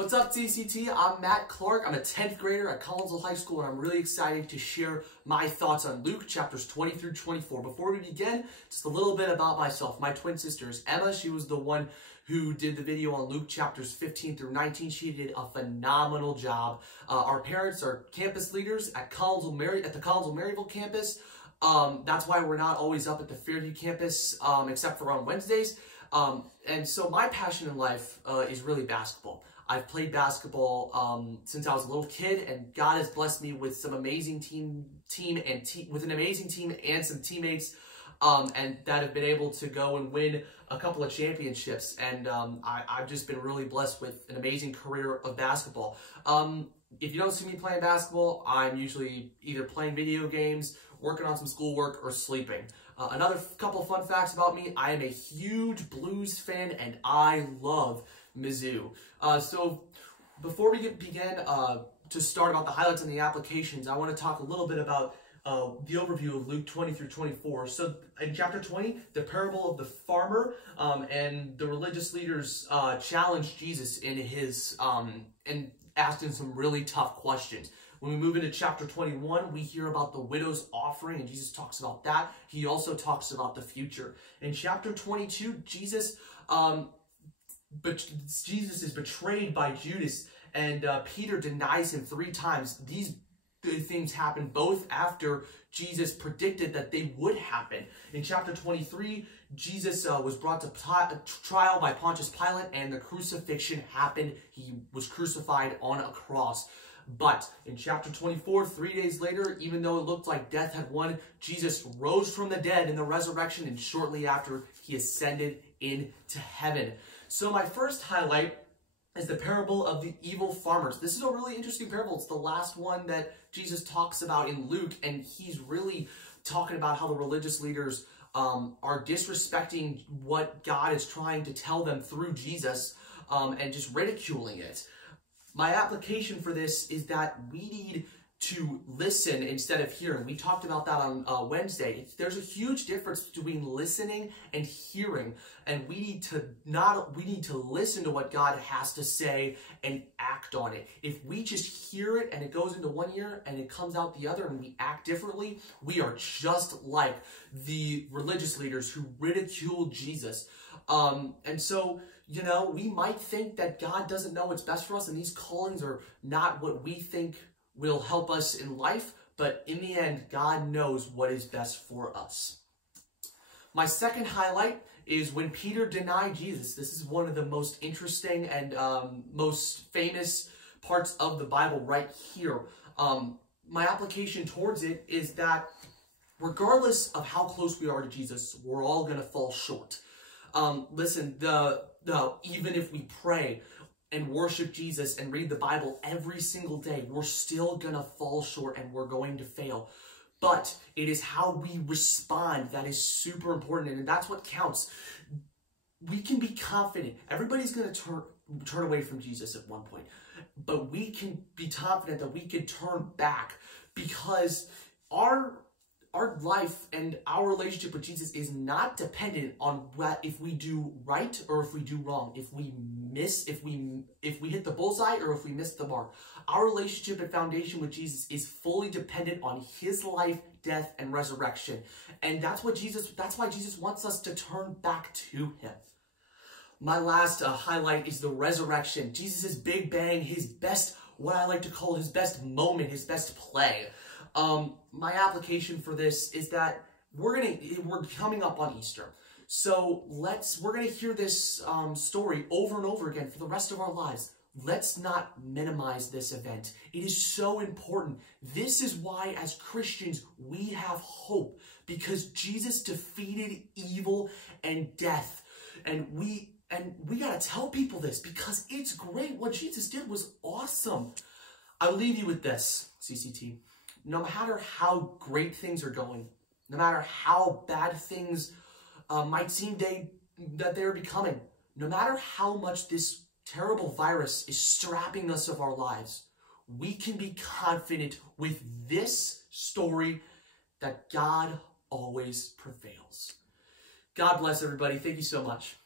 What's up, CCT? I'm Matt Clark. I'm a 10th grader at Collinsville High School, and I'm really excited to share my thoughts on Luke chapters 20 through 24. Before we begin, just a little bit about myself. My twin sister is Emma. She was the one who did the video on Luke chapters 15 through 19. She did a phenomenal job. Our parents are campus leaders at the Collinsville Maryville campus. That's why we're not always up at the Fairview campus, except for on Wednesdays. And so my passion in life is really basketball. I've played basketball since I was a little kid, and God has blessed me with some amazing with an amazing team and some teammates, and that have been able to go and win a couple of championships. And I've just been really blessed with an amazing career of basketball. If you don't see me playing basketball, I'm usually either playing video games, working on some schoolwork, or sleeping. Another couple of fun facts about me: I am a huge Blues fan, and I love Mizzou. So before we begin to start about the highlights and the applications, I want to talk a little bit about the overview of Luke 20 through 24. So in chapter 20, the parable of the farmer, and the religious leaders challenged Jesus in his and asked him some really tough questions. When we move into chapter 21, we hear about the widow's offering, and Jesus talks about that. He also talks about the future. In chapter 22, Jesus is betrayed by Judas, and Peter denies him 3 times. These things happen both after Jesus predicted that they would happen. In chapter 23, Jesus was brought to trial by Pontius Pilate, and the crucifixion happened. He was crucified on a cross. But in chapter 24, 3 days later, even though it looked like death had won, Jesus rose from the dead in the resurrection, and shortly after, he ascended into heaven. So my first highlight is the parable of the evil farmers. This is a really interesting parable. It's the last one that Jesus talks about in Luke, and he's really talking about how the religious leaders are disrespecting what God is trying to tell them through Jesus, and just ridiculing it. My application for this is that we need to listen instead of hearing. We talked about that on Wednesday. There's a huge difference between listening and hearing, and we need to listen to what God has to say and act on it. If we just hear it and it goes into one ear and it comes out the other and we act differently, we are just like the religious leaders who ridiculed Jesus. And so, you know, we might think that God doesn't know what's best for us, and these callings are not what we think will help us in life, but in the end, God knows what is best for us. My second highlight is when Peter denied Jesus. This is one of the most interesting and most famous parts of the Bible right here. My application towards it is that regardless of how close we are to Jesus, we're all going to fall short. Listen, even if we pray and worship Jesus and read the Bible every single day, we're still going to fall short and we're going to fail. But it is how we respond that is super important, and that's what counts. We can be confident. Everybody's going to turn away from Jesus at one point, but we can be confident that we can turn back, because our life and our relationship with Jesus is not dependent on if we do right or if we do wrong, if we hit the bullseye or if we miss the mark. Our relationship and foundation with Jesus is fully dependent on his life, death, and resurrection. And that's why Jesus wants us to turn back to him. My last highlight is the resurrection. Jesus' big bang, what I like to call his best moment, his best play. My application for this is that we're coming up on Easter. So we're going to hear this story over and over again for the rest of our lives. Let's not minimize this event. It is so important. This is why, as Christians, we have hope, because Jesus defeated evil and death. And we got to tell people this, because it's great. What Jesus did was awesome. I'll leave you with this, CCT. No matter how great things are going, no matter how bad things might seem that they're becoming, no matter how much this terrible virus is strapping us of our lives, we can be confident with this story that God always prevails. God bless everybody. Thank you so much.